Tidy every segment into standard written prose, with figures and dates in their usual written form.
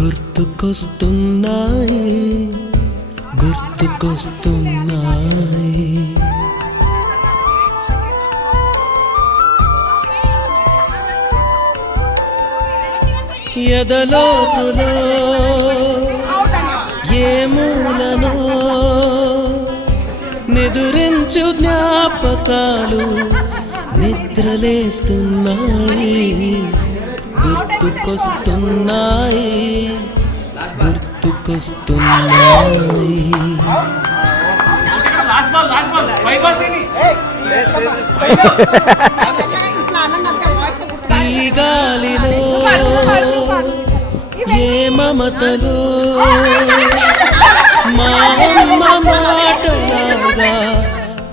గుర్తుకొస్తున్నాయి గుర్తుకొస్తున్నాయి ఎదలోతులో ఏ మూలనో నిదురించు జ్ఞాపకాలు నిద్రలేస్తున్నాయి గుర్తుకొస్తున్నాయి గుర్తుకొస్తున్నాయి ఈ గాలిలో ఏ మమతలో మా అమ్మ మాటలాగా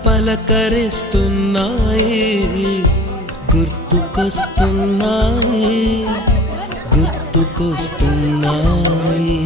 పలకరిస్తున్నాయి గుర్తుకొస్తున్నాయి గుర్తుకొస్తున్నాయి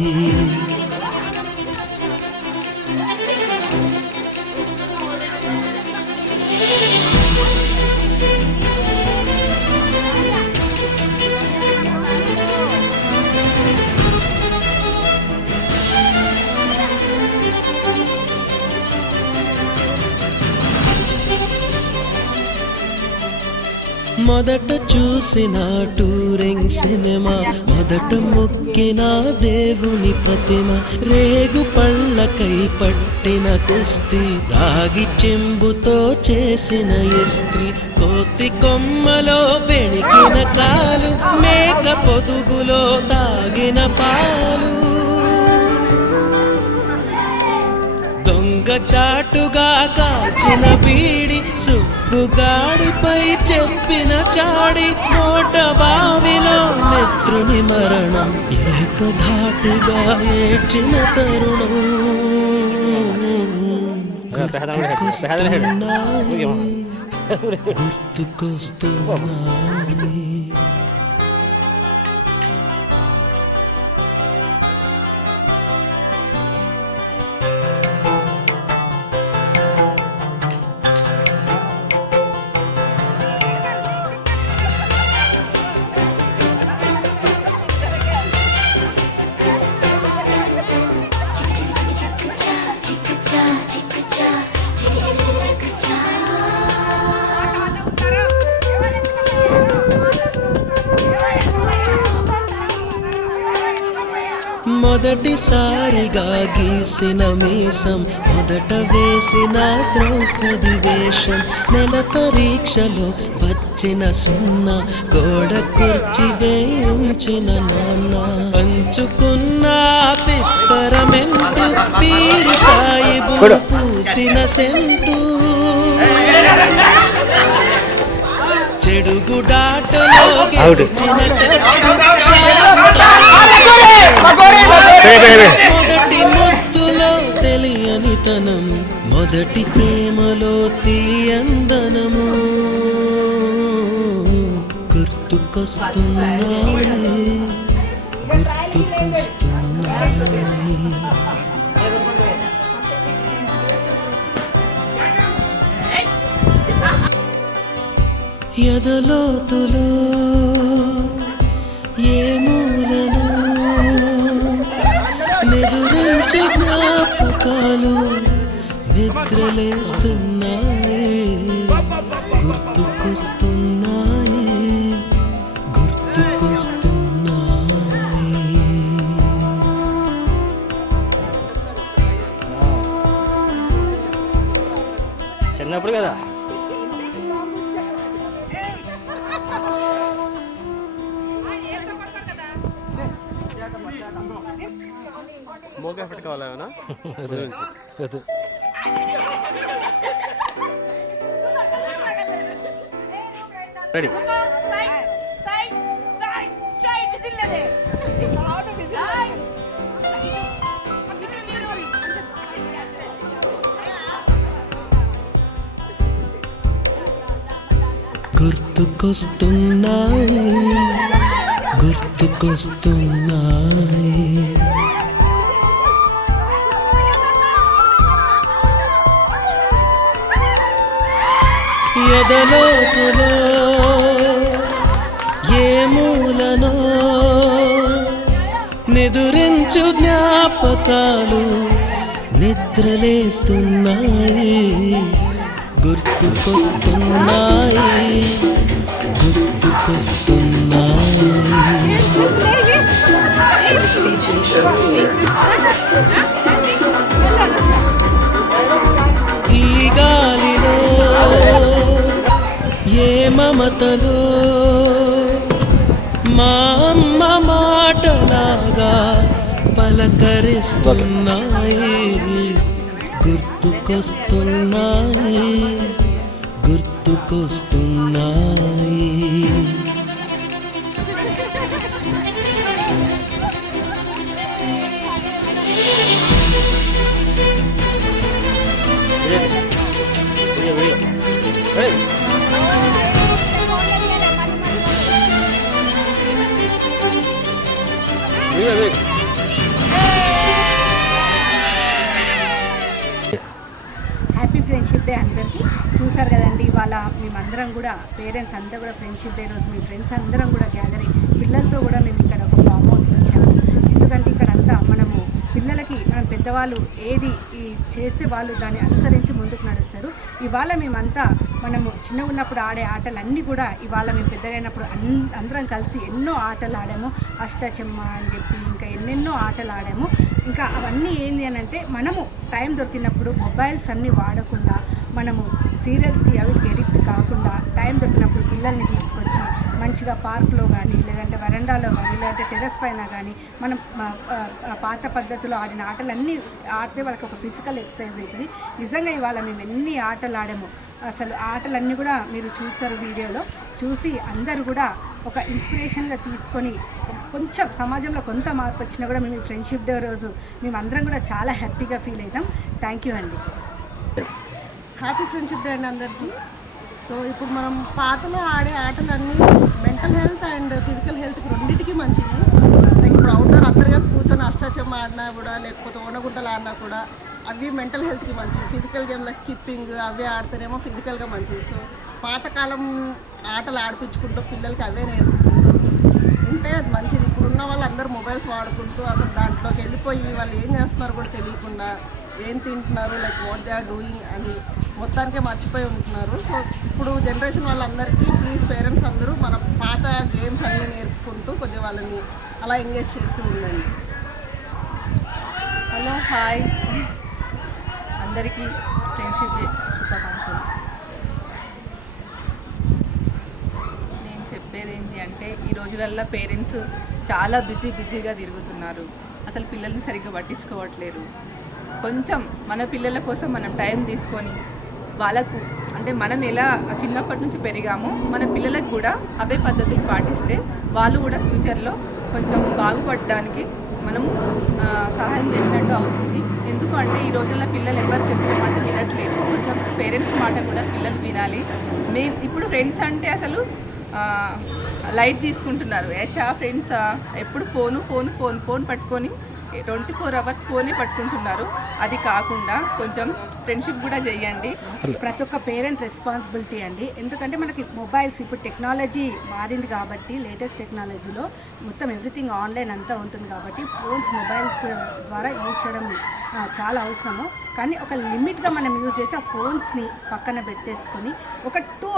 మొదట చూసిన టూరింగ్ సినిమా మొదట మొక్కిన దేవుని ప్రతిమ రేగు పళ్ళకై పట్టిన కుస్తీ రాగి చెంబుతో చేసిన ఇస్త్రీ కోతి కొమ్మలో పెణికిన కాలు మేక పొదుగులో తాగిన పాలు దొంగ చాటుగా కాల్చిన బీడి సుబ్బుగాడిపై చెప్పిన చాడి నోట బావిలో మిత్రుని మరణం ఏకధాటిగా ఏడ్చిన తరుణం గుర్తుకొస్తున్నాయి మొదటిసారిగా గీసిన మీసం మొదట వేసిన ద్రౌపది వేషం నెల పరీక్షలో వచ్చిన సున్నా గోడ కుర్చీ వేయించిన నాన్న పంచుకున్న పిప్పరమెంటు పీరు సాయిబు పూసిన సెంటు చెడుగుడాటలో గెలిచిన మొదటి ముద్దులో తెలియనితనం మొదటి ప్రేమలో తీయందనము గుర్తుకొస్తున్నాయి గుర్తుకొస్తున్నాయి ఎదలోతులో ఏ మూలనో నిదురించు జ్ఞాపకాలు నిద్రలేస్తున్నాయి గుర్తుకొస్తున్నాయి గుర్తుకొస్తున్నాయి చిన్నప్పుడు కదా మోగా పెట్టుకోవాలన్నా రెడీ గుర్తుకొస్తున్నాయి గుర్తుకొస్తున్నాయి ఎదలోతులో ఏ మూలనో నిదురించు జ్ఞాపకాలు నిద్రలేస్తున్నాయి, గుర్తుకొస్తున్నాయి, గుర్తుకొస్తున్నాయి. ఈ గాలిలో ఏ మమతలో మా అమ్మ మాటలాగా పలకరిస్తున్నాయి, గుర్తుకొస్తున్నాయి, గుర్తుకొస్తున్నాయి. వీడియో వీడియో ఏయ్, video video. Happy friendship day అందరికీ. చూసారు కదండి, ఇవాళ మేమందరం కూడా పేరెంట్స్ అంతా కూడా ఫ్రెండ్షిప్ డే రోజు మీ ఫ్రెండ్స్ అందరం కూడా గ్యాదర్ అయ్యి పిల్లలతో కూడా మేము ఇక్కడ ఒక ఫామ్ హౌస్కి వచ్చాము. ఎందుకంటే ఇక్కడ అంతా మనము పిల్లలకి మనం పెద్దవాళ్ళు ఏది చేస్తే వాళ్ళు దాన్ని అనుసరించి ముందుకు నడుస్తారు. ఇవాళ మేమంతా మనము చిన్నగా ఉన్నప్పుడు ఆడే ఆటలన్నీ కూడా ఇవాళ మేము పెద్దగా అయినప్పుడు అందరం కలిసి ఎన్నో ఆటలు ఆడాము. అష్టచెమ్మ అని చెప్పి ఇంకా ఎన్నెన్నో ఆటలు ఆడాము. ఇంకా అవన్నీ ఏంటి అని అంటే మనము టైం దొరికినప్పుడు మొబైల్స్ అన్నీ వాడకుండా మనము సీరియల్స్కి అవిటికి ఎడిక్ట్ కాకుండా టైం దొరికినప్పుడు పిల్లల్ని తీసుకొచ్చి మంచిగా పార్క్లో కానీ లేదంటే వరండాలో కానీ లేదంటే టెర్రస్ పైన కానీ మనం పాత పద్ధతిలో ఆడిన ఆటలన్నీ ఆడితే వాళ్ళకి ఒక ఫిజికల్ ఎక్సర్సైజ్ అవుతుంది. నిజంగా ఇవాళ మేము ఎన్ని ఆటలు ఆడాము, అసలు ఆటలన్నీ కూడా మీరు చూస్తారు వీడియోలో. చూసి అందరూ కూడా ఒక ఇన్స్పిరేషన్గా తీసుకొని కొంచెం సమాజంలో కొంత మార్పు వచ్చినా కూడా మేము ఫ్రెండ్షిప్ డే రోజు మేము అందరం కూడా చాలా హ్యాపీగా ఫీల్ అవుతాం. థ్యాంక్ యూ అండి. హ్యాపీ ఫ్రెండ్షిప్ డే అండి అందరికీ. సో ఇప్పుడు మనం పాతలో ఆడే ఆటలన్నీ మెంటల్ హెల్త్ అండ్ ఫిజికల్ హెల్త్కి రెండింటికి మంచివి. లైక్ ఇప్పుడు అవుట్డోర్ అందరు కలిసి కూర్చొని అష్టాచెమ్మ ఆడినా కూడా లేకపోతే ఓనగుంటలు ఆడినా కూడా అవి మెంటల్ హెల్త్కి మంచివి. ఫిజికల్ గేమ్ లైక్ స్కిప్పింగ్ అవి ఆడితేనేమో ఫిజికల్గా మంచిది. సో పాతకాలం ఆటలు ఆడిపించుకుంటూ పిల్లలకి అవే నేర్పుకుంటూ ఉంటే అది మంచిది. ఇప్పుడున్న వాళ్ళు అందరూ మొబైల్స్ వాడుకుంటూ అసలు దాంట్లోకి వెళ్ళిపోయి వాళ్ళు ఏం చేస్తున్నారు కూడా తెలియకుండా ఏం తింటున్నారు like what they are doing అని మొత్తానికే మర్చిపోయి ఉంటున్నారు. సో ఇప్పుడు జనరేషన్ వాళ్ళందరికీ ప్లీజ్ పేరెంట్స్ అందరూ మన పాత గేమ్స్ అన్నీ నేర్పుకుంటూ కొద్దిగా వాళ్ళని అలా ఎంగేజ్ చేస్తూ ఉండండి. హలో హాయ్ అందరికీ ఫ్రెండ్షిప్ డే శుభాకాంక్షలు. నేను చెప్పేది ఏంటి అంటే ఈ రోజులల్లో పేరెంట్స్ చాలా బిజీగా తిరుగుతున్నారు. అసలు పిల్లల్ని సరిగ్గా పట్టించుకోవట్లేరు. కొంచెం మన పిల్లల కోసం మనం టైం తీసుకొని వాళ్ళకు అంటే మనం ఎలా చిన్నప్పటి నుంచి పెరిగామో మన పిల్లలకు కూడా అవే పద్ధతులు పాటిస్తే వాళ్ళు కూడా ఫ్యూచర్లో కొంచెం బాగుపడడానికి మనం సహాయం చేసినట్టు అవుతుంది. ఎందుకు అంటే ఈ రోజుల్లో పిల్లలు ఎవరు చెప్పిన మాట వినట్లేదు. కొంచెం పేరెంట్స్ మాట కూడా పిల్లలు వినాలి. మేము ఇప్పుడు ఫ్రెండ్స్ అంటే అసలు లైట్ తీసుకుంటున్నారు. ఫ్రెండ్స్ ఎప్పుడు ఫోన్ పట్టుకొని 24 hours ఫోనే పట్టుకుంటున్నారు. అది కాకుండా కొంచెం ఫ్రెండ్షిప్ కూడా చేయండి. ప్రతి ఒక్క పేరెంట్ రెస్పాన్సిబిలిటీ అండి. ఎందుకంటే మనకి మొబైల్స్ ఇప్పుడు టెక్నాలజీ మారింది కాబట్టి లేటెస్ట్ టెక్నాలజీలో మొత్తం ఎవ్రీథింగ్ ఆన్లైన్ అంతా ఉంటుంది కాబట్టి ఫోన్స్ మొబైల్స్ ద్వారా యూజ్ చేయడం చాలా అవసరము. కానీ ఒక లిమిట్గా మనం యూజ్ చేసి ఆ ఫోన్స్ని పక్కన పెట్టేసుకొని ఒక 2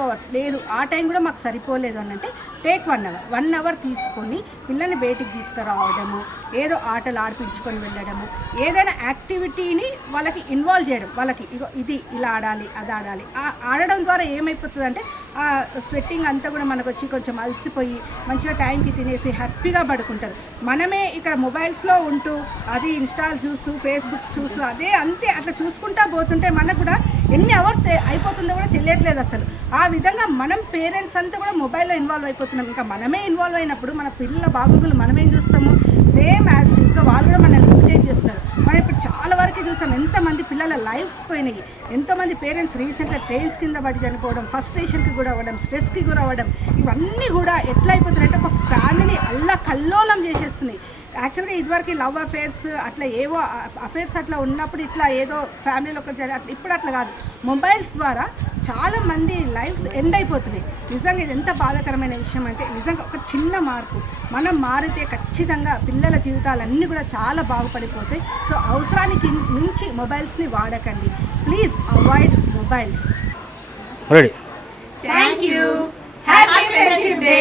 hours లేదు ఆ టైం కూడా మాకు సరిపోలేదు అని అంటే టేక్ 1 hour తీసుకొని పిల్లల్ని బయటికి తీసుకురావడము, ఏదో ఆటలు ఆడిపించుకొని వెళ్ళడము, ఏదైనా యాక్టివిటీని వాళ్ళకి ఇన్వాల్వ్ చేయడం. వాళ్ళకి ఇగో ఇది ఇలా ఆడాలి అది ఆడాలి. ఆడడం ద్వారా ఏమైపోతుంది అంటే ఆ స్వెట్టింగ్ అంతా కూడా మనకు వచ్చి కొంచెం అలసిపోయి మంచిగా టైంకి తినేసి హ్యాపీగా పడుకుంటారు. మనమే ఇక్కడ మొబైల్స్లో ఉంటూ అది ఇన్స్టాల్ చూస్తూ ఫేస్బుక్స్ చూస్తూ అదే అంతే అట్లా చూసుకుంటా పోతుంటే మనకు కూడా ఎన్ని అవర్స్ అయిపోతుందో కూడా తెలియట్లేదు అసలు. ఆ విధంగా మనం పేరెంట్స్ అంతా కూడా మొబైల్లో ఇన్వాల్వ్ అయిపోతున్నాం. ఇంకా మనమే ఇన్వాల్వ్ అయినప్పుడు మన పిల్లల బాగోగులు మనమేం చూస్తాము, సేమ్ యాజ్ టీస్గా వాళ్ళు కూడా మనల్ని లిమిటేట్ చేస్తున్నారు. మనం ఇప్పుడు చాలా వరకు చూసాం ఎంతమంది పిల్లల లైఫ్స్ పోయినాయి. ఎంతోమంది పేరెంట్స్ రీసెంట్గా ట్రైన్స్ కింద పడి చనిపోవడం, ఫ్రస్ట్రేషన్కి కూడా అవ్వడం, స్ట్రెస్కి కూడా అవ్వడం, ఇవన్నీ కూడా ఎట్లా అయిపోతున్నాయంటే ఒక ఫ్యామిలీని అల్లా కల్లోలం చేసేస్తున్నాయి. యాక్చువల్గా ఇదివరకు లవ్ అఫేర్స్ అట్లా ఏవో అఫేర్స్ అట్లా ఉన్నప్పుడు ఇట్లా ఏదో ఫ్యామిలీలో ఒకటి అట్లా, ఇప్పుడు అట్లా కాదు. మొబైల్స్ ద్వారా చాలా మంది లైఫ్స్ ఎండ్ అయిపోతున్నాయి. నిజంగా ఇది ఎంత బాధాకరమైన విషయం అంటే, నిజంగా ఒక చిన్న మార్పు మనం మారితే ఖచ్చితంగా పిల్లల జీవితాలన్నీ కూడా చాలా బాగుపడిపోతాయి. సో అవసరానికి మించి మొబైల్స్ని వాడకండి. Please avoid mobiles. Ready. Thank you. Happy friendship day.